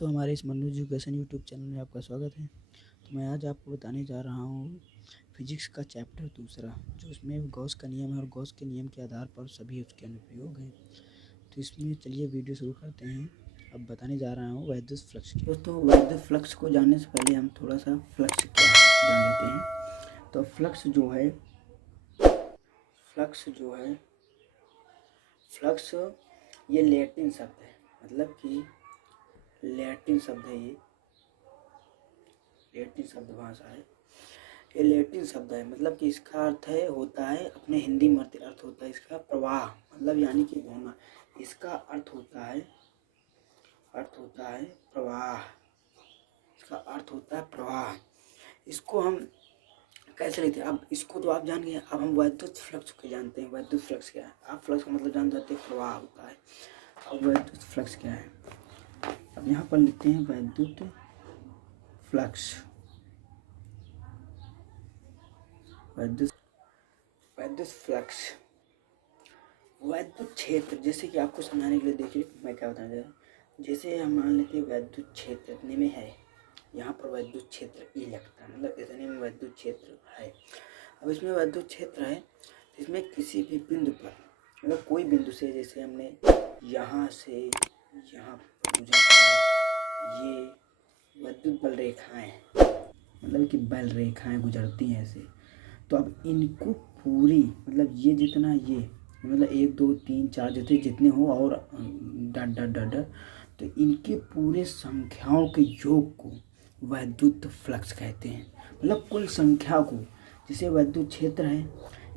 दोस्तों, हमारे इस मनु एजुकेशन यूट्यूब चैनल में आपका स्वागत है। तो मैं आज आपको बताने जा रहा हूँ फिजिक्स का चैप्टर दूसरा, जो इसमें गॉस का नियम है और गॉस के नियम के आधार पर सभी उसके अनुप्रयोग हैं। तो इसमें चलिए वीडियो शुरू करते हैं। अब बताने जा रहा हूँ वैद्युत फ्लक्स की। दोस्तों, वैद्युत फ्लक्स को जानने से पहले हम थोड़ा सा फ्लक्स क्या है जान लेते हैं। तो फ्लक्स ये लैटिन शब्द है, मतलब कि लैटिन शब्द है। ये लैटिन शब्द भाषा है। ये लैटिन शब्द है, मतलब कि इसका अर्थ होता है, अपने हिंदी में अर्थ होता है इसका प्रवाह, मतलब यानी कि होना। इसका अर्थ होता है प्रवाह। इसका अर्थ होता है प्रवाह। इसको हम कैसे लेते हैं? अब इसको तो आप जान गए। अब हम वैद्युत फ्लक्स को जानते हैं। वैद्युत फ्लक्स क्या है? आप फ्लक्स का मतलब जान जाते हैं, प्रवाह होता है। अब वैद्युत फ्लक्स क्या है? अब यहाँ पर लिखते हैं वैद्युत फ्लक्स। वैद्युत फ्लक्स, वैद्युत क्षेत्र। जैसे कि आपको समझाने के लिए देखिए मैं क्या बताना चाह रहा हूँ। जैसे हम मान लेते हैं वैद्युत क्षेत्र इतने में है, यहाँ पर वैद्युत क्षेत्र ई लगता है, मतलब इतने में वैद्युत क्षेत्र है। अब इसमें वैद्युत क्षेत्र है, इसमें किसी भी बिंदु पर, मतलब कोई बिंदु से, जैसे हमने यहाँ से यहाँ ये वैद्युत बल रेखाएं, मतलब कि बल रेखाएं गुजरती हैं ऐसे। तो अब इनको पूरी, मतलब ये जितना, ये मतलब 1 2 3 4 जितने हो और डट डट डट डट, तो इनके पूरे संख्याओं के योग को वैद्युत फ्लक्स कहते हैं। मतलब कुल संख्या को, जिसे वैद्युत क्षेत्र है,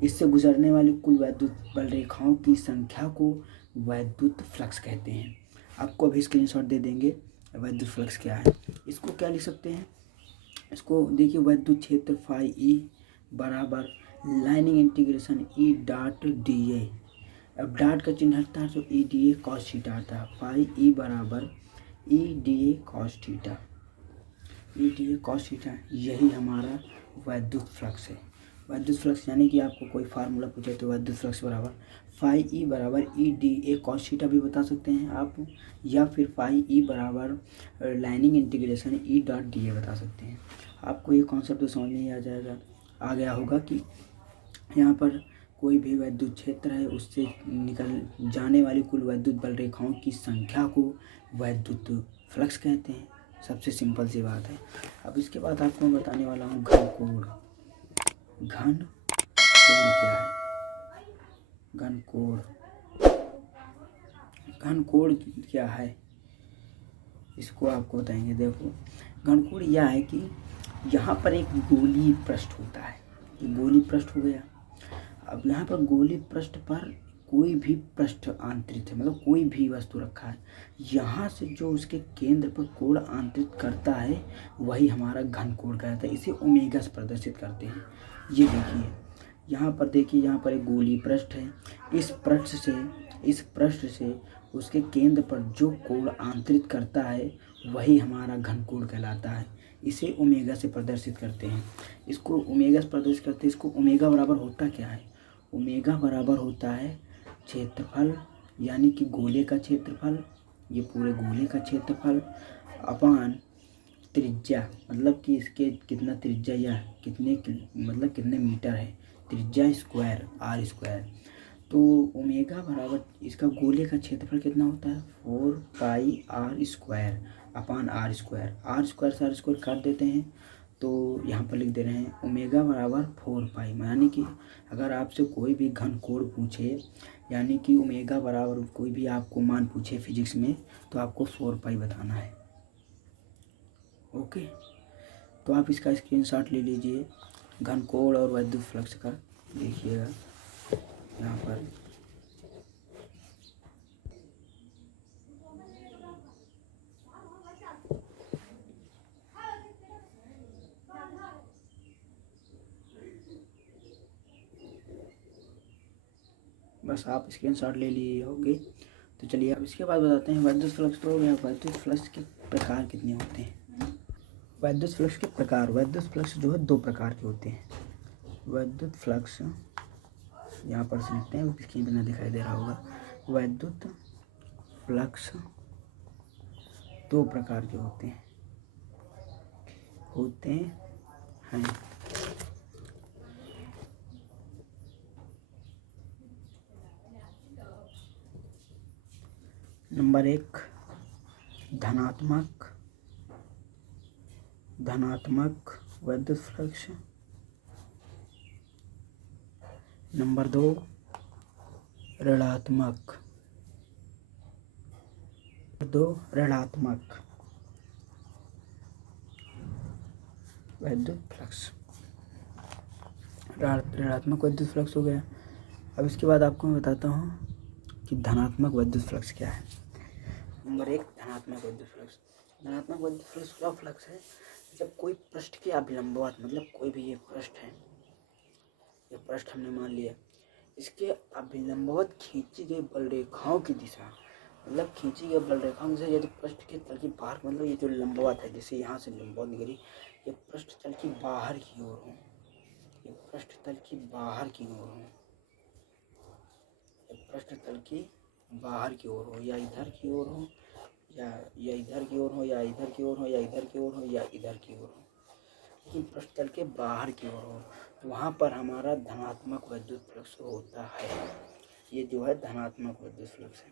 इससे गुजरने वाली कुल वैद्युत बल रेखाओं की संख्या को वैद्युत फ्लक्स कहते हैं। आपको अभी स्क्रीनशॉट दे देंगे वैद्युत फ्लक्स क्या है। इसको क्या लिख सकते हैं? इसको देखिए, वैद्युत क्षेत्र फाई ई बराबर लाइनिंग integration E dot D A. अब डॉट का चिन्ह हटता है तो E D A cos theta आता है। फाई ई बराबर E D A cos theta, E D A cos theta, यही हमारा वैद्युत फ्लक्स है। वैद्युत फ्लक्स यानी कि आपको कोई फार्मूला पूछे तो वैद्युत फ्लक्स बराबर फाई ई बराबर E D A cos theta भी बता सकते हैं आप, या फिर फाई ई बराबर लाइनिंग integration E dot D A बता सकते हैं। आपको ये कॉन्सेप्ट तो समझ में ही आ गया होगा कि यहाँ पर कोई भी वैद्युत क्षेत्र है, उससे निकल जाने वाली कुल वैद्युत बल रेखाओं की संख्या को वैद्युत फ्लक्स कहते हैं। सबसे सिंपल सी बात है। अब इसके बाद आपको मैं बताने वाला हूँ घनकोण। घनकोण क्या है? घनकोण क्या है, इसको आपको बताएंगे। देखो, घनकोण यह है कि यहाँ पर एक गोलीय पृष्ठ होता है। गोलीय पृष्ठ हो गया। अब यहाँ पर गोलीय पृष्ठ पर कोई भी पृष्ठ आंतरित है, मतलब कोई भी वस्तु रखा है, यहाँ से जो उसके केंद्र पर कोण आंतरित करता है वही हमारा घनकोण कहलाता है। इसे ओमेगा से प्रदर्शित करते हैं। ये देखिए, यहाँ पर देखिए, यहाँ पर एक गोलीय पृष्ठ है। इस पृष्ठ से उसके केंद्र पर जो कोण आंतरित करता है वही हमारा घनकोण कहलाता है। इसे ओमेगा से प्रदर्शित करते हैं। इसको ओमेगा से प्रदर्शित करते हैं। इसको ओमेगा बराबर होता क्या है? ओमेगा बराबर होता है क्षेत्रफल, यानी कि गोले का क्षेत्रफल, ये पूरे गोले का क्षेत्रफल अपान त्रिज्या, मतलब कि इसके कितना त्रिज्या या कितने मीटर है, त्रिज्या स्क्वायर आर स्क्वायर। तो ओमेगा बराबर इसका गोले का क्षेत्रफल कितना होता है? 4 pi R square upon R square. R square से आर स्क्वायर काट देते हैं तो यहाँ पर लिख दे रहे हैं ओमेगा बराबर 4 पाई। यानी कि अगर आपसे कोई भी घनकोण पूछे, यानी कि ओमेगा बराबर कोई भी आपको मान पूछे फिजिक्स में, तो आपको 4 पाई बताना है। ओके, तो आप इसका स्क्रीनशॉट ले लीजिए घनकोण और वैद्युत फ्लक्स का। देखिएगा यहाँ पर बस आप स्क्रीनशॉट ले लिए होंगे। तो चलिए अब इसके बाद बताते हैं वैद्युत फ्लक्स। तो वैद्युत फ्लक्स के प्रकार कितने होते हैं? वैद्युत फ्लक्स के प्रकार, वैद्युत फ्लक्स जो है 2 प्रकार के होते हैं। वैद्युत फ्लक्स यहाँ पर से लिखते हैं, स्क्रीन पर ना दिखाई दे रहा होगा। वैद्युत फ्लक्स दो प्रकार के होते हैं। नंबर 1 धनात्मक विद्युत फ्लक्स। नंबर 2 ऋणात्मक विद्युत फ्लक्स। ऋणात्मक विद्युत फ्लक्स हो गया। अब इसके बाद आपको मैं बताता हूँ कि धनात्मक विद्युत फ्लक्स क्या है। नंबर 1 धनात्मक विद्युत फ्लक्स। धनात्मक विद्युत फ्लक्स वह फ्लक्स है जब कोई पृष्ठ के अभिलंबवत, मतलब कोई भी ये पृष्ठ है, ये पृष्ठ हमने मान लिया, इसके अभिलंबवत खींची गई बल रेखाओं की दिशा, मतलब खींची गई बल रेखाओं से यदि पृष्ठ के तल की बाहर, मतलब ये जो लंबवत है, जैसे यहाँ से लंबवत निकली, ये पृष्ठ तल की बाहर की ओर हो, ये पृष्ठ तल की बाहर की ओर हो, ये पृष्ठ तल की बाहर की ओर हो, या इधर की ओर हो, या इधर की ओर हो, या इधर की ओर हो, या इधर की ओर हो, या इधर की ओर हो, लेकिन पृष्ठ तल के बाहर की ओर हो, तो वहाँ पर हमारा धनात्मक विद्युत फ्लक्स होता है। ये जो है धनात्मक विद्युत फ्लक्स है।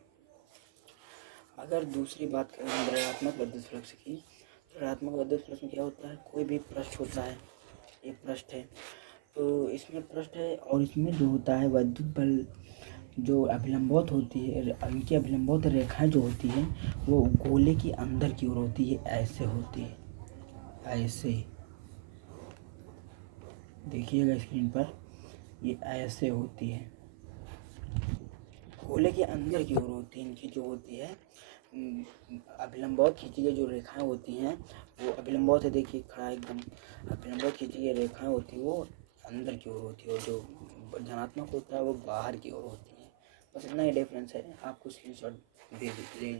अगर दूसरी बात करें ऋणात्मक विद्युत फ्लक्स की, ऋणात्मक विद्युत फ्लक्स में क्या होता है, कोई भी पृष्ठ होता है, ये पृष्ठ है, तो इसमें पृष्ठ है और इसमें जो होता है विद्युत बल जो अभिलंबवत होती है, इनकी अभिलंबवत रेखाएं जो होती है वो गोले की अंदर की ओर होती है, ऐसे होती है, ऐसे देखिएगा स्क्रीन पर, ये ऐसे होती है, गोले के अंदर की ओर होती है। इनकी जो होती है अभिलंबवत खींची गई जो रेखाएं होती हैं, वो अभिलंबवत है, देखिए खड़ा एकदम, अभिलंबवत खींची गई रेखाएं होती है वो अंदर की ओर होती है, और जो धनात्मक होता है वो बाहर की ओर होती है। बस इतना ही डिफरेंस है। आपको स्क्रीनशॉट ले लीजिए,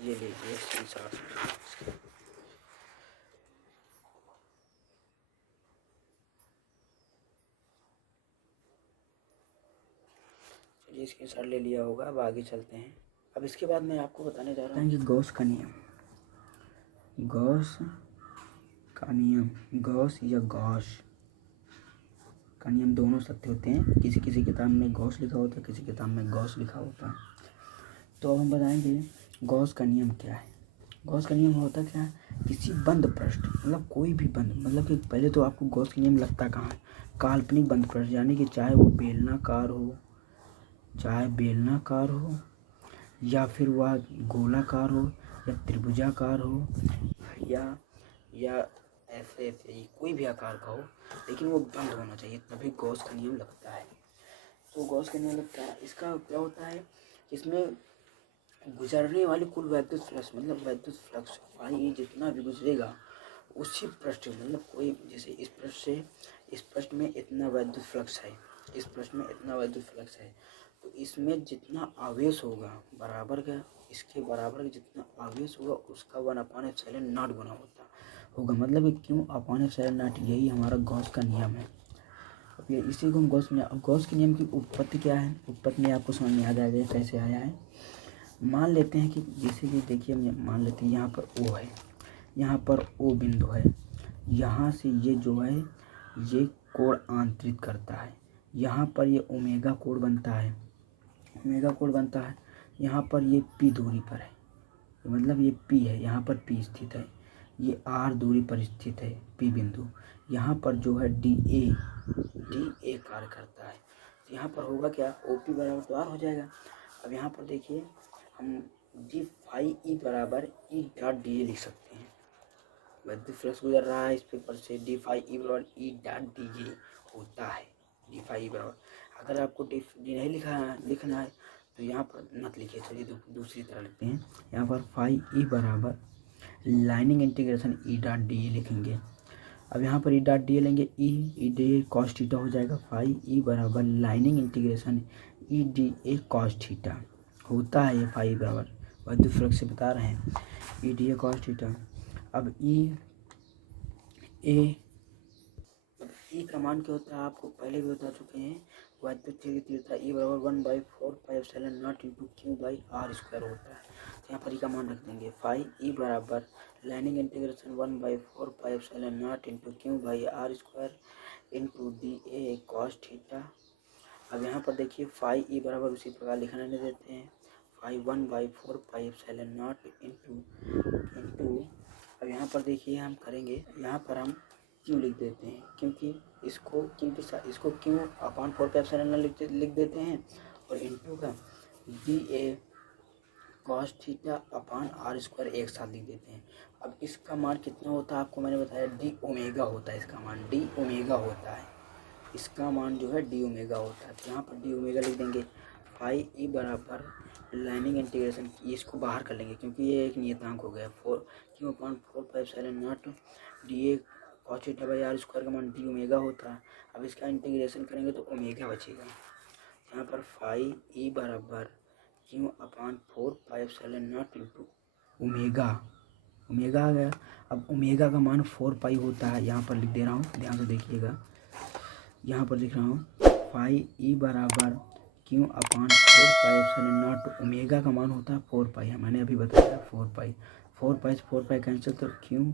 ये लीजिए स्क्रीनशॉट। चलिए स्क्रीनशॉट ले लिया होगा। अब आगे चलते हैं। अब इसके बाद मैं आपको बताने जा रहा हूँ कि गॉस का नियम गॉस या गॉस का नियम दोनों सत्य होते हैं। किसी किसी किताब में गॉस लिखा होता है, किसी किताब में गॉस लिखा होता है। तो अब हम बताएंगे गॉस का नियम क्या है। गॉस का नियम होता क्या है, किसी बंद पृष्ठ, मतलब कोई भी बंद, मतलब कि पहले तो आपको गॉस का नियम लगता कहाँ है, काल्पनिक बंद पृष्ठ, यानी कि चाहे वो बेलनाकार हो, या फिर वह गोलाकार हो, या त्रिभुजाकार हो, या ऐसे ही कोई भी आकार का हो, लेकिन वो बंद होना चाहिए, तभी गॉस का नियम लगता है। तो गॉस का नियम लगता है, इसका क्या होता है, इसमें गुजरने वाली कुल विद्युत फ्लक्स, मतलब विद्युत फ्लक्स ये जितना भी गुजरेगा उसी पृष्ठ, मतलब कोई जैसे इस पृष्ठ से इस पृष्ठ में इतना विद्युत फ्लक्स है, इस पृष्ठ में इतना विद्युत फ्लक्स है, तो इसमें जितना आवेश होगा बराबर का, इसके बराबर जितना आवेश होगा उसका 1/ε0 गुना होगा। मतलब क्यों 1/ε0, यही हमारा गॉस का नियम है। अब ये इसी को हम गॉस के नियम की उत्पत्ति क्या है, उत्पत्ति में आपको समझ में आ जाएगा कैसे आया है। मान लेते हैं कि जैसे कि देखिए, मान लेते हैं यहाँ पर O है, यहाँ पर O बिंदु है, यहाँ से ये जो है ये कोण आंतरित करता है, यहाँ पर ये ओमेगा कोण बनता है, यहाँ पर ये P दूरी पर है, मतलब ये P है, यहाँ पर P स्थित है, ये R दूरी पर स्थित है P बिंदु, यहाँ पर जो है DA कार्य करता है। तो यहाँ पर होगा क्या, OP बराबर तो R हो जाएगा। अब यहाँ पर देखिए हम d फाई ई बराबर ई डॉट डी ए लिख सकते हैं। विद्युत फ्लक्स गुजर रहा है इस पेपर से, d फाई ई बराबर ई डॉट डी ए होता है। d फाई ई बराबर, अगर आपको डी नहीं लिखना है तो यहाँ पर मत लिखिए, चलिए दूसरी तरह लिखते हैं। यहाँ पर फाई ई बराबर लाइनिंग integration E dot D A लिखेंगे। अब यहाँ पर ई डॉट डी ए लेंगे, E D A cos theta हो जाएगा। फाई ई बराबर लाइनिंग integration E D A cos theta होता है। ये फाई बराबर विद्युत फ्लक्स से बता रहे हैं, E D A cos theta. अब ई का मान क्या होता है आपको पहले भी बता चुके हैं, विद्युत तीव्रता ई बराबर 1/4πε0 × Q/r² होता है। यहाँ पर ई का मान रख देंगे। फाई ई बराबर लाइनिंग integration 1/4 pi into Q by R square into D A cos theta. अब यहाँ पर देखिए फाई ई बराबर उसी प्रकार लिखने नहीं देते हैं, फाई 1/4 पाई इंटू अब यहाँ पर देखिए हम करेंगे, यहाँ पर हम क्यों लिख देते हैं, क्योंकि इसको क्यों अपान 4 पाई एप्सिलॉन लिख देते हैं और इंटू का D A cos theta upon R square एक साथ लिख देते हैं। अब इसका मान कितना होता है आपको मैंने बताया, डी ओमेगा होता है, इसका मान डी ओमेगा होता है, इसका मान जो है डी ओमेगा होता है। तो यहाँ पर डी ओमेगा लिख देंगे। फाई ई बराबर लाइनिंग इंटीग्रेशन, इसको बाहर कर लेंगे क्योंकि ये एक नियतांक हो गया, 4 pi epsilon naught D A cos theta by R square का मान डी ओमेगा होता है। अब इसका इंटीग्रेशन करेंगे तो ओमेगा बचेगा। यहाँ पर फाई ई बराबर Q upon 4 pi epsilon naught into omega, omega आ गया। अब ओमेगा का मान 4 पाई होता है, यहाँ पर लिख दे रहा हूँ, ध्यान से देखिएगा, यहाँ पर लिख रहा हूँ फाई ई बराबर Q upon 4 pi epsilon not, omega का मान होता है 4 पाई है, मैंने अभी बताया 4 पाई कैंसिल, तो क्यू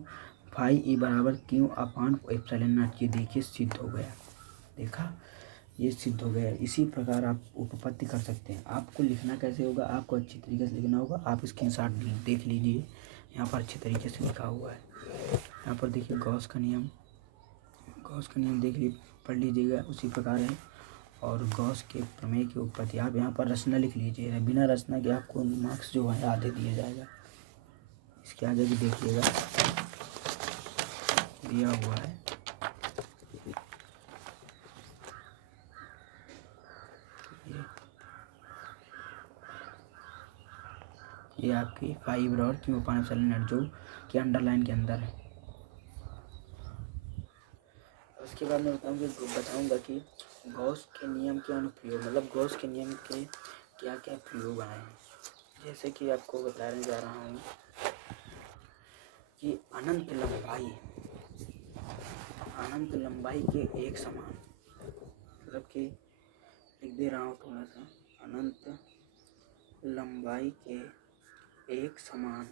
फाई ई बराबर क्यू अपान एप्सिलॉन नॉट। ये देखिए सिद्ध हो गया, देखा ये सिद्ध हो गया। इसी प्रकार आप उपपत्ति कर सकते हैं। आपको लिखना कैसे होगा, आपको अच्छी तरीके से लिखना होगा, आप स्क्रीनशॉट देख लीजिए, यहाँ पर अच्छे तरीके से लिखा हुआ है। यहाँ पर देखिए गॉस का नियम देख लीजिए, पढ़ लीजिएगा, उसी प्रकार है। और गॉस के प्रमेय की उत्पत्ति, आप यहाँ पर रचना लिख लीजिए, बिना रचना के आपको मार्क्स जो है आधे दिया जाएगा। इसके आगे भी देखिएगा दिया हुआ है, ये आपकी फाइव बराबर क्यू अपान एप्सिलॉन नॉट जो कि अंडरलाइन के अंदर है। उसके बाद मैं बताऊंगा कि गॉस के नियम के अनुप्रयोग, मतलब गॉस के नियम के क्या क्या प्रयोग आए हैं। जैसे कि आपको बताने जा रहा हूँ कि अनंत लंबाई के एक समान, मतलब कि लिख दे रहा हूँ थोड़ा सा, अनंत लंबाई के एक समान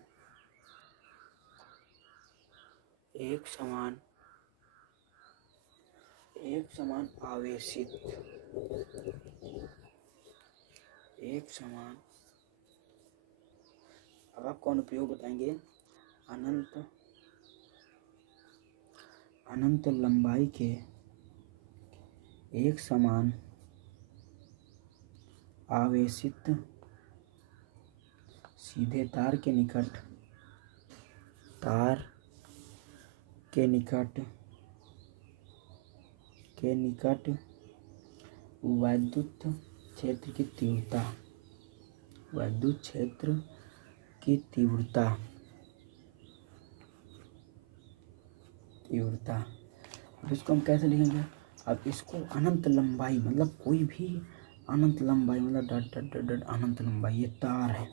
आवेशित, अब आप कौन उपयोग बताएंगे, अनंत लंबाई के एक समान आवेशित सीधे तार के निकट विद्युत क्षेत्र की तीव्रता अब इसको हम कैसे लिखेंगे। अब इसको अनंत लंबाई, मतलब कोई भी अनंत लंबाई, मतलब डट अनंत लंबाई, ये तार है,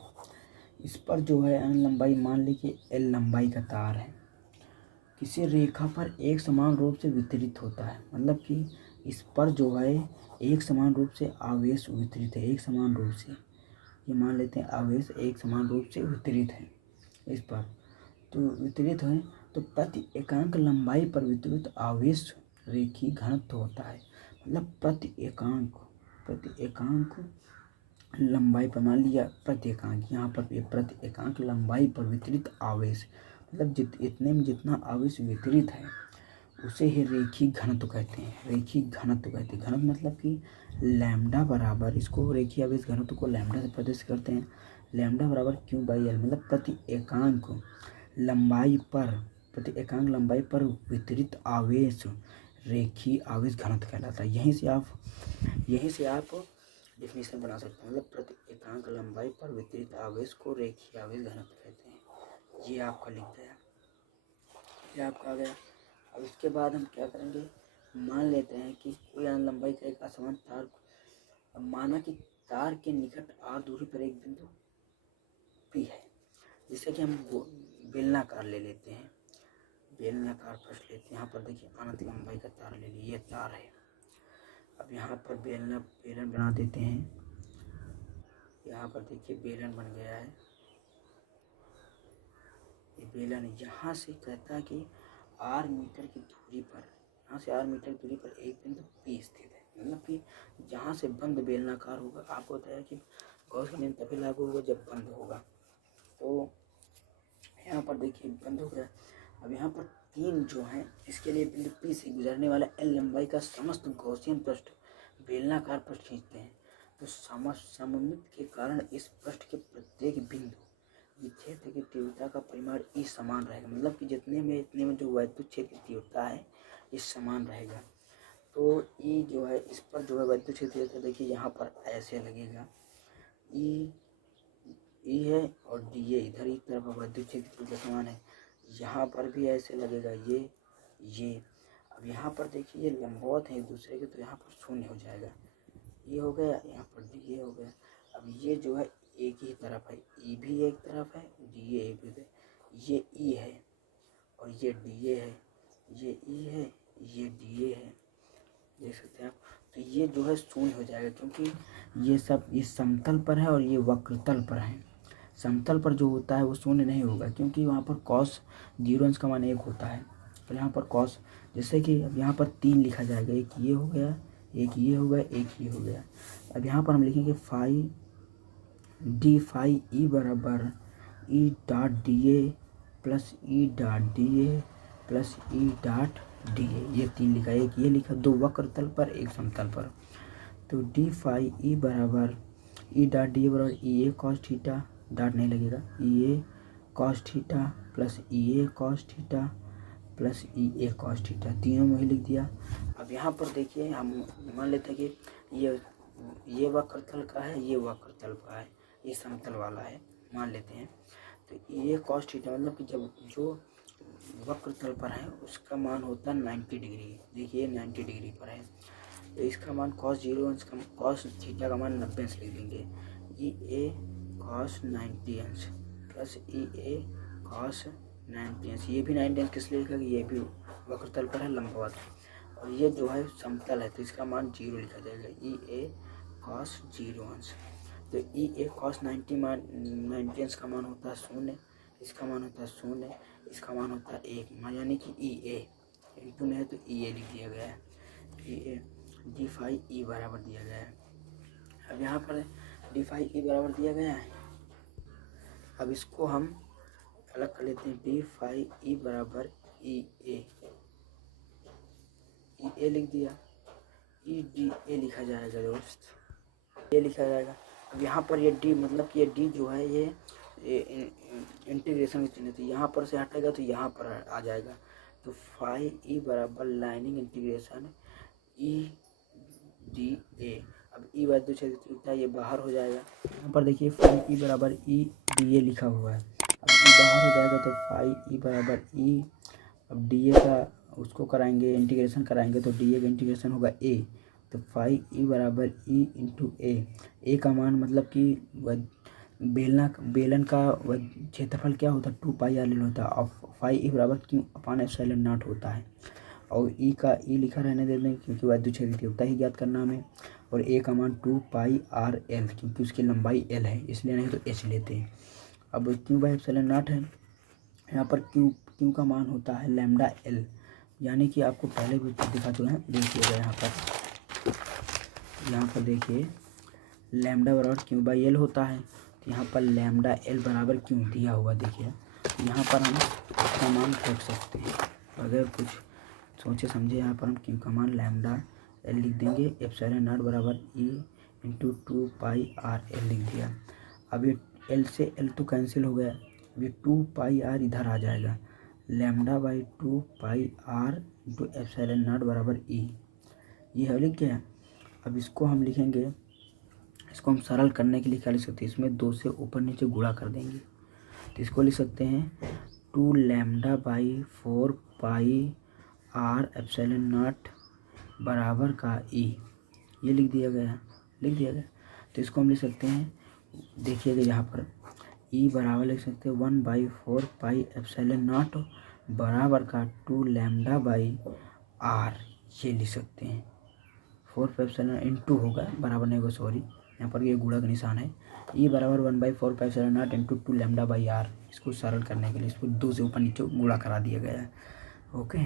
इस पर जो है अनंत लंबाई, मान लीजिए एल लंबाई का तार है, किसी रेखा पर एक समान रूप से वितरित होता है, मतलब कि इस पर जो है एक समान रूप से आवेश वितरित है, एक समान रूप से, ये मान लेते हैं आवेश एक समान रूप से वितरित है इस पर, तो वितरित है, तो प्रति एकांक लंबाई पर वितरित आवेश रेखीय घनत्व होता है। मतलब प्रति एकांक लंबाई पर, मान लिया प्रति एकांक, यहाँ पर प्रति एकांक लंबाई पर वितरित आवेश, मतलब इतने में जितना आवेश वितरित है उसे ही रेखीय घनत्व कहते हैं। घनत्व मतलब कि लैम्डा बराबर, इसको रेखीय आवेश घनत्व को लैम्डा से प्रदर्शित करते हैं। लैम्डा बराबर क्यू बाई एल, मतलब प्रति एकांक लंबाई पर वितरित आवेश रेखीय आवेश घनत्व कहलाता है। यहीं से आप डिफिनेशन बना सकते हैं, मतलब प्रति एकांक लंबाई पर वितरित आवेश को रेखीय आवेश घनत्व कहते हैं। ये आपका लिख गया, ये आपका आ गया। अब इसके बाद हम क्या करेंगे, मान लेते हैं कि कोई लंबाई का एक असमान तार, अब माना कि तार के निकट आर दूरी पर एक बिंदु पी है, जिससे कि हम बेलनाकार ले लेते हैं, बेलनाकार प्रश्न लेते हैं। यहाँ पर देखिए अनंत लंबाई का तार ले लिए, ये तार है। अब यहाँ पर बेलन बना देते हैं, यहाँ पर देखिए बेलन बन गया है, बेलन यहाँ से कहता है कि r मीटर की दूरी पर, यहाँ से r मीटर की दूरी पर एक बिंदु P स्थित है। मतलब कि जहाँ से बंद बेलनाकार होगा, आपको बताया कि गॉस का नियम तभी लागू होगा जब बंद होगा। तो यहाँ पर देखिए बंद हो गया। अब यहाँ पर 3 जो है, इसके लिए बिंदु P से गुजरने वाला L लंबाई का समस्त गॉसियन पृष्ठ बेलनाकार पृष्ठ खींचते हैं। तो सममित के कारण इस पृष्ठ के प्रत्येक बिंदु क्षेत्र की तीव्रता का परिमाण ई समान रहेगा। मतलब कि जितने में इतने में जो वैद्युत क्षेत्र की तीव्रता है ये समान रहेगा। तो ई जो है, इस पर जो है वैद्युत क्षेत्र, देखिए यहाँ पर ऐसे लगेगा, ई है और डी ए इधर एक तरफ वैद्युत क्षेत्र की समान है। यहाँ पर भी ऐसे लगेगा ये। अब यहाँ पर देखिए ये लंबवत है एक दूसरे के, तो यहाँ पर शून्य हो जाएगा। ये हो गया, यहाँ पर डी ए हो गया। अब ये जो है एक ही तरफ है, ई भी एक तरफ है, डी ए भी है। ये ई है और ये डी ए है, ये ई है, ये डी ए है, देख सकते हैं आप। तो ये जो है शून्य हो जाएगा, क्योंकि ये सब इस समतल पर है और ये वक्रतल पर है। समतल पर जो होता है वो शून्य नहीं होगा, क्योंकि वहाँ पर कॉस 0 अंश का मान 1 होता है और यहाँ पर कॉस, जैसे कि अब यहाँ पर 3 लिखा जाएगा, एक ये हो गया, एक ये हो गया, एक ये हो गया। अब यहाँ पर हम लिखेंगे फाई डी फाई ई बराबर E dot D A plus E dot D A plus E dot D A. ये 3 लिखा, एक ये लिखा, 2 वक्रतल पर एक समतल पर। तो डी फाई ई बराबर ई डॉट डी ए बराबर ई ए कॉस थीटा, डॉट नहीं लगेगा, ई ए कॉस थीटा प्लस ई ए कॉस थीटा प्लस ई ए कॉस थीटा, तीनों में ही लिख दिया। अब यहाँ पर देखिए हम मान लेते हैं कि ये वक्रतल का है, ये वक्रतल का है, ये समतल वाला है, मान लेते हैं। तो ये कॉस थीटा मतलब कि जब जो वक्रतल पर है उसका मान होता है 90 डिग्री। देखिए 90 डिग्री पर है, तो इसका मान कॉस 0 अंश का, कॉस थीटा का मान 90 अंश लिख देंगे। ई ए कॉस 90 अंश प्लस ई ए कॉस 90 अंश, ये भी 90 अंश किस लिए लिखा, ये भी वक्रतल पर है लंबवत, और ये जो है समतल है तो इसका मान 0 लिखा जाएगा, ई ए कॉस 0 अंश। तो ई ए कॉस 90 अंश का मान होता है 0, इसका मान होता है 0, इसका मान होता है 1, यानी कि ई ए इंटू में है तो ई ए लिख दिया गया है, ई ए डी फाई ई बराबर दिया गया है। अब यहाँ पर डी फाई ई बराबर दिया गया है। अब इसको हम अलग कर लेते हैं, डी फाई ई बराबर ई ए लिख दिया, ई डी ए लिखा जाएगा दोस्त, ये लिखा जाएगा। अब यहाँ पर ये डी मतलब कि ये डी जो है ये इंटीग्रेशन का चिन्ह, तो यहाँ पर से हटेगा तो यहाँ पर आ जाएगा। तो फाई ई बराबर लाइनिंग इंटीग्रेशन ई डी ए। अब ई वैद्युत क्षेत्र ये बाहर हो जाएगा। यहाँ पर देखिए फाई ई बराबर ई डी ए लिखा हुआ है, अब ई बाहर हो जाएगा तो फाई ई बराबर ई, अब डी ए का उसको कराएंगे इंटीग्रेशन कराएंगे तो डी ए का इंटीग्रेशन होगा ए, तो फाई ई बराबर ई इंटू ए का मान मतलब कि बेलन का क्षेत्रफल क्या होता है 2 पाई आर एल होता है, और फाई ई बराबर क्यू अपान एप्सिलॉन नॉट होता है। और ई का ई लिखा रहने दे दें क्योंकि वैद्युत क्षेत्र तीव्रता ही ज्ञात करना हमें, और ए का मान 2 पाई आर एल क्योंकि उसकी लंबाई एल है इसलिए, नहीं तो एच लेते हैं। अब क्यू बाई एप्सिलॉन नॉट है, यहाँ पर क्यू का मान होता है लैम्डा एल, यानी कि आपको पहले भी दिखा चुके हैं, देखिएगा यहाँ पर देखिए लैम्डा बराबर क्यू बाई एल होता है, तो यहाँ पर लैम्डा एल बराबर क्यू दिया हुआ, देखिए यहाँ पर हम इसका मान रख सकते हैं, अगर कुछ सोचे समझे यहाँ पर हम क्यू का मान लैम्डा एल लिख देंगे, एप्सिलॉन नॉट बराबर E into 2 pi R L लिख दिया। अब ये एल से एल तो कैंसिल हो गया, ये 2 पाई आर इधर आ जाएगा, lambda by 2 pi R into epsilon naught बराबर ई, ये है लिख गया। अब इसको हम लिखेंगे, इसको हम सरल करने के लिए क्या लिख सकते हैं, इसमें 2 से ऊपर नीचे गुणा कर देंगे, तो इसको लिख सकते हैं 2 lambda by 4 pi R epsilon naught बराबर का ई, ये लिख दिया गया। तो इसको हम लिख सकते हैं, देखिएगा यहाँ पर ई बराबर लिख सकते हैं 1/4 पाई एप्सिलॉन नॉट बराबर का 2 लैम्डा बाई आर, ये लिख सकते हैं। 4 पे एप्सिलॉन इंटू होगा, बराबर नहीं होगा, सॉरी यहाँ पर ये गुणा का निशान है, ई बराबर 1/4 pi epsilon naught into 2 lambda by R, इसको सरल करने के लिए इसको 2 से ऊपर नीचे गुणा करा दिया गया है। ओके,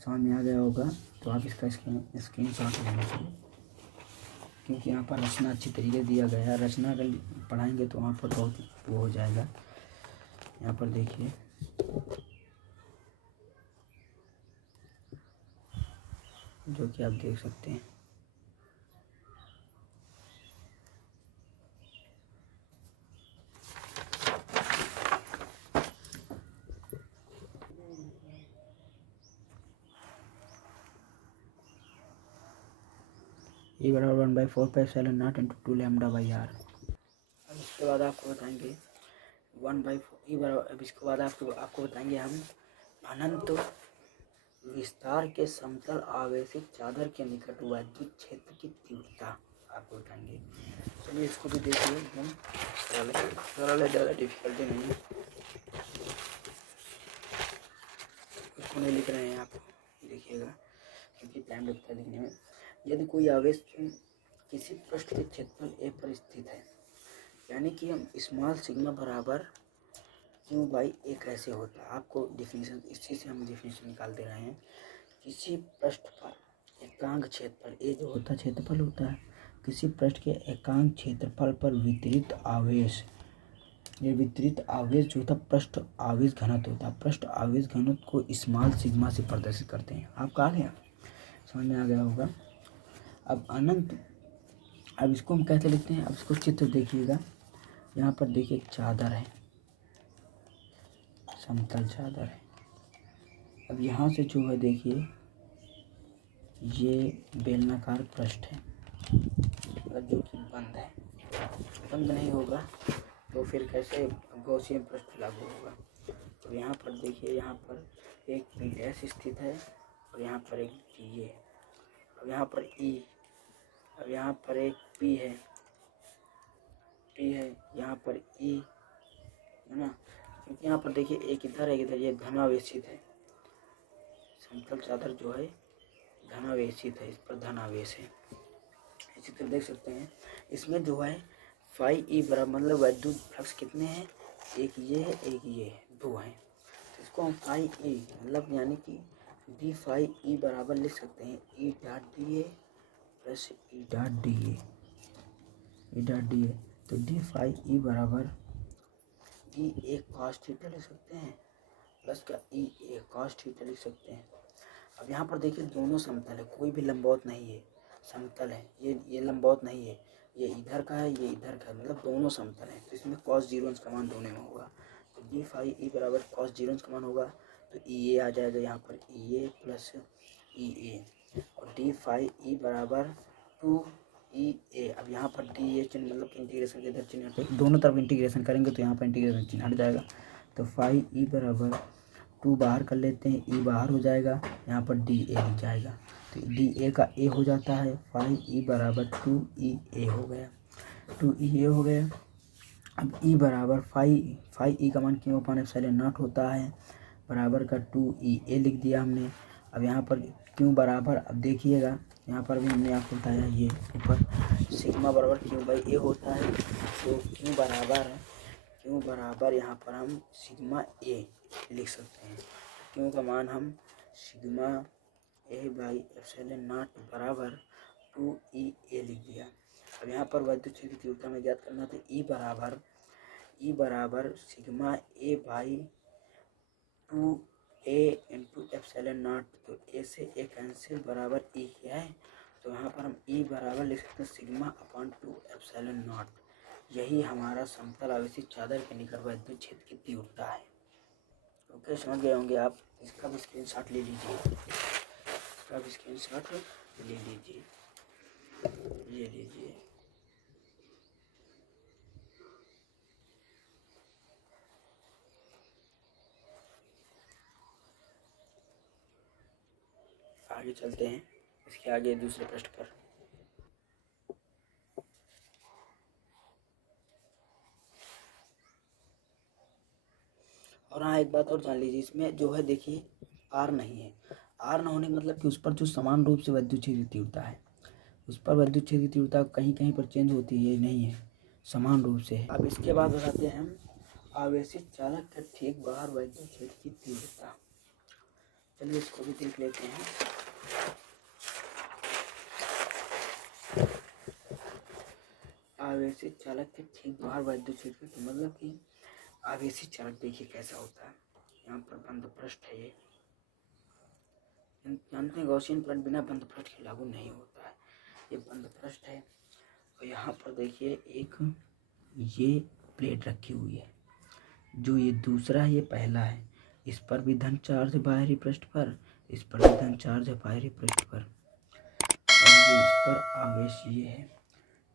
समझ में आ गया होगा। तो आप इसका स्क्रीन शॉट ले लीजिए, क्योंकि यहाँ पर रचना अच्छी तरीके से दिया गया है। रचना अगर पढ़ाएंगे तो वहाँ पर बहुत वो हो जाएगा। यहाँ पर देखिए, जो कि आप देख सकते हैं। E बराबर 1/4πε0 इंटू 2 λ/r। अब इसके बाद आपको बताएंगे 1/4 E बराबर। अब इसके बाद आपको बताएंगे हम अनंत विस्तार के समतल आवेशित चादर के निकट वैद्युत क्षेत्र की तीव्रता आपको बताएंगे। चलिए इसको भी देखिए, एकदम सरल है, ज़्यादा डिफिकल्टी नहीं है। उसको नहीं लिख रहे हैं आप, देखिएगा क्योंकि टाइम लगता है लिखने में। यदि कोई आवेश किसी पृष्ठ के क्षेत्रफल ए पर स्थित है, यानी कि हम स्मॉल सिग्मा बराबर क्यू बाई ए कैसे होता है, आपको डिफिनीशन इसी से हम डिफिनीशन निकाल दे रहे हैं। किसी पृष्ठ पर एकांक क्षेत्रफल, ए जो होता है क्षेत्रफल होता है, किसी पृष्ठ के एकांक क्षेत्रफल पर वितरित आवेश, ये वितरित आवेश जो होता है पृष्ठ आवेश घनत्व होता है। पृष्ठ आवेश घनत्व को स्मॉल सिग्मा से प्रदर्शित करते हैं। आपका आ गया, समझ में आ गया होगा। अब अनंत, अब इसको हम कैसे लिखते हैं, अब इसको चित्र देखिएगा। यहाँ पर देखिए एक चादर है, समतल चादर है। अब यहाँ से जो है देखिए, ये बेलनाकार पृष्ठ है जो कि बंद है। बंद नहीं होगा तो फिर कैसे गॉसियन पृष्ठ लागू होगा। तो यहाँ पर देखिए, यहाँ पर एक पी डैश स्थित है और यहाँ पर एक डी है। अब यहाँ पर ई, अब यहाँ पर एक पी है, यहाँ पर ई है ना, क्योंकि यहाँ पर देखिए एक इधर है, इधर, ये धनावेशित है। समतल चादर जो है धनावेशित है, इस पर धनावेश है। इसी तरह देख सकते हैं इसमें जो है फाई ई बराबर, मतलब वैद्युत फ्लक्स कितने हैं, एक ये है, एक ये है, 2 हैं। तो इसको हम फाई ई मतलब यानी कि डी फाई ई बराबर लिख सकते हैं E dot D A plus E dot D A, E dot D A. तो डी फाई ई बराबर ई ए कॉस थीटा लिख सकते हैं प्लस का ई ए कॉस थीटा लिख सकते हैं। अब यहाँ पर देखिए दोनों समतल है, कोई भी लंबवत नहीं है, समतल है। ये लंबवत नहीं है, ये इधर का है, ये इधर का है, मतलब दोनों समतल है। तो इसमें कॉस जीरो अंश का मान दोनों में होगा। तो डी फाई ई बराबर कॉस जीरो अंश का मान होगा, तो ई ए आ जाएगा यहाँ पर, ई ए प्लस ई ए, और डी फाई ई बराबर 2 ई ए। अब यहाँ पर डी ए चिन्ह मतलब इंटीग्रेशन के इधर चिन्ह हटे, दोनों तरफ इंटीग्रेशन करेंगे तो यहाँ पर इंटीग्रेशन चिन्ह हट जाएगा। तो फाई ई बराबर 2 बाहर कर लेते हैं, ई बाहर हो जाएगा, यहाँ पर डी ए लिख जाएगा। तो डी ए का ए हो जाता है, फाई ई बराबर 2 ई ए हो गया, 2 ई ए हो गया। अब ई बराबर फाई ई का मान क्यों अपान एप्सिलॉन नॉट होता है, बराबर का 2 ई ए लिख दिया हमने। अब यहाँ पर क्यों बराबर, अब देखिएगा यहाँ पर भी हमने आपको बताया ये ऊपर सिग्मा बराबर क्यों बाई ए होता है। तो क्यों बराबर यहाँ पर हम सिग्मा ए लिख सकते हैं। क्यों का मान हम sigma A by epsilon naught बराबर 2 ई ए लिख दिया। अब यहाँ पर वैद्युत क्षेत्र की तीव्रता में ज्ञात करना, तो ई बराबर sigma A by 2 A into epsilon not. तो ए से ए कैंसिल, बराबर ई क्या है, तो यहाँ पर हम ई बराबर लिख सकते हैं सिग्मा अपॉन 2 एप्सिलॉन नॉट। यही हमारा समतल आवेशित चादर के निकट वैद्युत क्षेत्र की तीव्रता है। ओके, समझ गए होंगे आप। इसका भी स्क्रीनशॉट ले लीजिए, ये लीजिए। आगे चलते हैं, इसके आगे दूसरे पृष्ठ पर। और हाँ, एक बात और जान लीजिए, इसमें जो है देखिए आर नहीं है। आर न होने का मतलब कि उस पर जो समान रूप से वैद्युत क्षेत्र की तीव्रता है, उस पर वैद्युत क्षेत्र की तीव्रता कहीं कहीं पर चेंज होती है, नहीं है, समान रूप से है। अब इसके बाद बताते हैं हम आवेशित चालक के ठीक बाहर वैद्युत क्षेत्र की तीव्रता। चलिए इसको भी देख लेते हैं। आवेशित चालक के ठीक बाहर वैद्युत क्षेत्र की, मतलब कि आवेशित चालक देखिए कैसा होता है। यहाँ पर बंद पृष्ठ है, ये जानते हैं गॉसियन प्लॉट बिना बंद पृष्ठ के लागू नहीं होता है। ये बंद पृष्ठ है और यहाँ पर देखिए एक ये प्लेट रखी हुई है, जो ये दूसरा है ये पहला है। इस पर भी धन चार्ज है बाहरी पृष्ठ पर, इस पर भी धन चार्ज है बाहरी पृष्ठ पर, और ये इस पर आवेश ये है,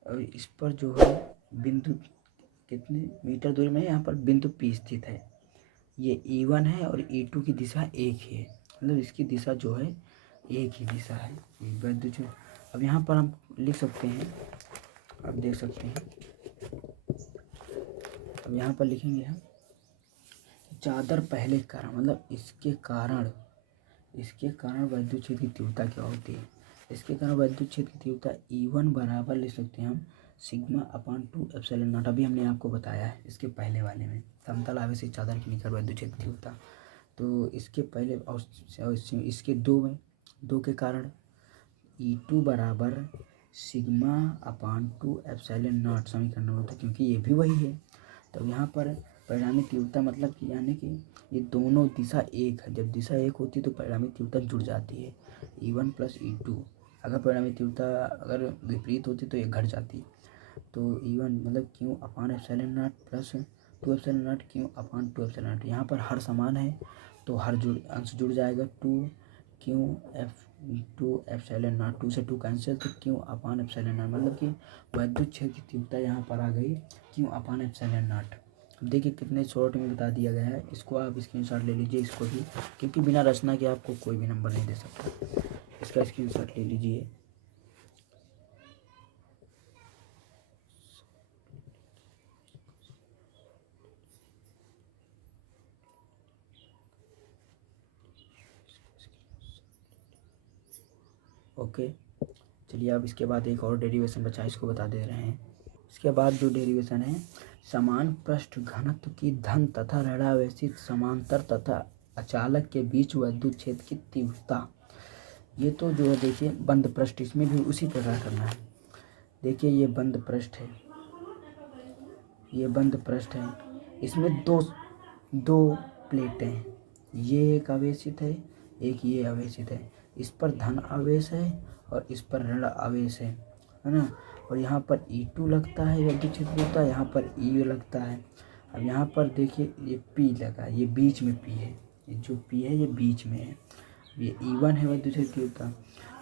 और इस पर जो है बिंदु कितने मीटर दूरी में है, यहाँ पर बिंदु P स्थित है। ये E1 है और E2 की दिशा एक ही है, मतलब इसकी दिशा जो है एक ही दिशा है। अब यहाँ पर हम लिख सकते हैं, आप देख सकते हैं। अब यहाँ पर लिखेंगे हम चादर पहले कारण, मतलब इसके कारण वैद्युत क्षेत्र की तीव्रता क्या होती है। इसके कारण वैद्युत क्षेत्र की तीव्रता E1 बराबर लिख सकते हैं हम सिग्मा अपान 2 एप्सिलॉन नॉट। अभी हमने आपको बताया है इसके पहले वाले में, समतल आवेशित चादर के निकट वैद्युत क्षेत्र की तीव्रता। तो इसके पहले और इसके दो के कारण E2 बराबर सिग्मा अपान 2 एप्सिलॉन नॉट समीकरण होता है, क्योंकि ये भी वही है। तो यहाँ पर परिणामी तीव्रता मतलब कि यानी कि ये दोनों दिशा एक है। जब दिशा एक होती है तो परिणामी तीव्रता जुड़ जाती है, E1 प्लस E2। अगर परिणामी तीव्रता अगर विपरीत होती तो ये घट जाती। तो E1 मतलब Q upon epsilon not plus 2 epsilon not Q upon 2 epsilon not. यहाँ पर हर समान है तो हर अंश जुड़ जाएगा, 2 एप्सिलॉन नॉट, 2 से 2 कैंसिल, तो क्यू अपान एप्सिलॉन नॉट, मतलब कि वैद्युत क्षेत्र की तीव्रता यहाँ पर आ गई क्यू अपान एप्सिलॉन नॉट। देखिए कितने शॉर्ट में बता दिया गया है। इसको आप स्क्रीनशॉट ले लीजिए, इसको भी, क्योंकि बिना रचना के आपको कोई भी नंबर नहीं दे सकता। इसका स्क्रीनशॉट ले लीजिए। ओके, चलिए अब इसके बाद एक और डेरिवेशन बचा, इसको बता दे रहे हैं। इसके बाद जो डेरिवेशन है, समान पृष्ठ घनत्व की धन तथा ऋणावेशित समांतर तथा अचालक के बीच वैद्युत क्षेत्र की तीव्रता। ये तो जो है देखिए बंद पृष्ठ, इसमें भी उसी प्रकार करना है। देखिए ये बंद पृष्ठ है, ये बंद पृष्ठ है, इसमें दो प्लेटें हैं, ये एक आवेशित है, एक ये आवेशित है। इस पर धन आवेश है और इस पर ऋण आवेश है ना। और यहाँ पर E2 लगता है वैद्युत क्षेत्र होता है, यहाँ पर E लगता है। अब यहाँ पर देखिए ये P लगा है, ये बीच में P है, ये जो P है ये बीच में है। ये E1 है वैद्युत क्षेत्र की तीव्रता।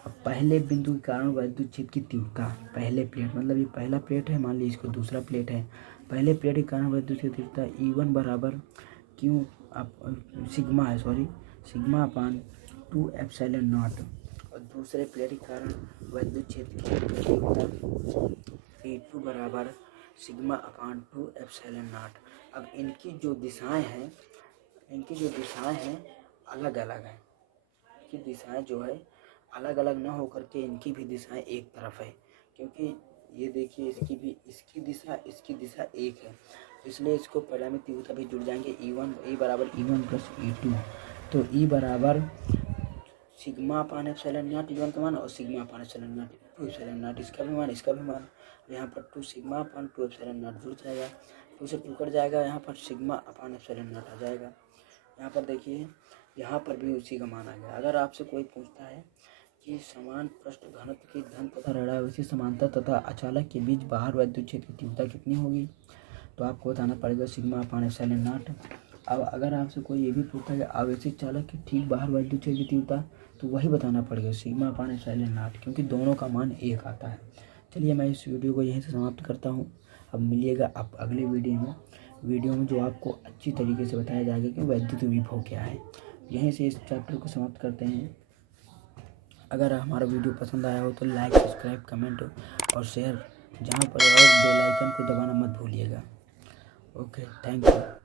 अब पहले बिंदु के कारण वैद्युत क्षेत्र की तीव्रता, पहले प्लेट मतलब ये पहला प्लेट है, मान लीजिए इसको दूसरा प्लेट है, पहले प्लेट के कारण वैद्युत क्षेत्र की तीव्रता E1 बराबर क्यों सिग्मा है, सिग्मा अपान 2 एप्सिलॉन नॉट, और दूसरे प्लेट के कारण वैद्युत क्षेत्र की तीव्रता E2 बराबर सिग्मा अपान 2 एप्सिलॉन नॉट। अब इनकी जो दिशाएं हैं अलग अलग हैं, इनकी दिशाएं जो है अलग अलग ना होकर के इनकी भी दिशाएं एक तरफ है, क्योंकि ये देखिए इसकी दिशा एक है, इसलिए इसको परिणामी तीव्रता भी जुड़ जाएंगे। E बराबर E1 प्लस E2, तो E बराबर sigma upon epsilon not E1 का मान और sigma upon epsilon not 2 epsilon not, इसका भी मान। यहाँ पर 2 सिग्मा अपान 2 एप्सिलॉन नॉट जुड़ जाएगा, 2 से 2 कट जाएगा, यहाँ पर सिग्मा अपान एप्सिलॉन नॉट आ जाएगा। यहाँ पर देखिए यहाँ पर भी उसी का मान आ गया। अगर आपसे कोई पूछता है कि समान पृष्ठ घनत्व की धन तथा ऋणावेशित समांतर तथा अचालक के बीच बाहर वैद्युत क्षेत्र की तीव्रता कितनी होगी, तो आपको बताना पड़ेगा सिग्मा अपान एप्सिलॉन नॉट। अब अगर आपसे कोई ये भी पूछता है कि आवेशित चालक के ठीक बाहर वैद्युत क्षेत्र की तीव्रता, तो वही बताना पड़ेगा सिग्मा अपान एप्सिलॉन नॉट, क्योंकि दोनों का मान एक आता है। चलिए मैं इस वीडियो को यहीं से समाप्त करता हूँ। अब मिलिएगा आप अगले वीडियो में जो आपको अच्छी तरीके से बताया जाएगा कि वैद्युत विभव क्या है। यहीं से इस चैप्टर को समाप्त करते हैं। अगर हमारा वीडियो पसंद आया हो तो लाइक, सब्सक्राइब, कमेंट और शेयर, जहाँ पर और बेल आइकन को दबाना मत भूलिएगा। Okay, thank you.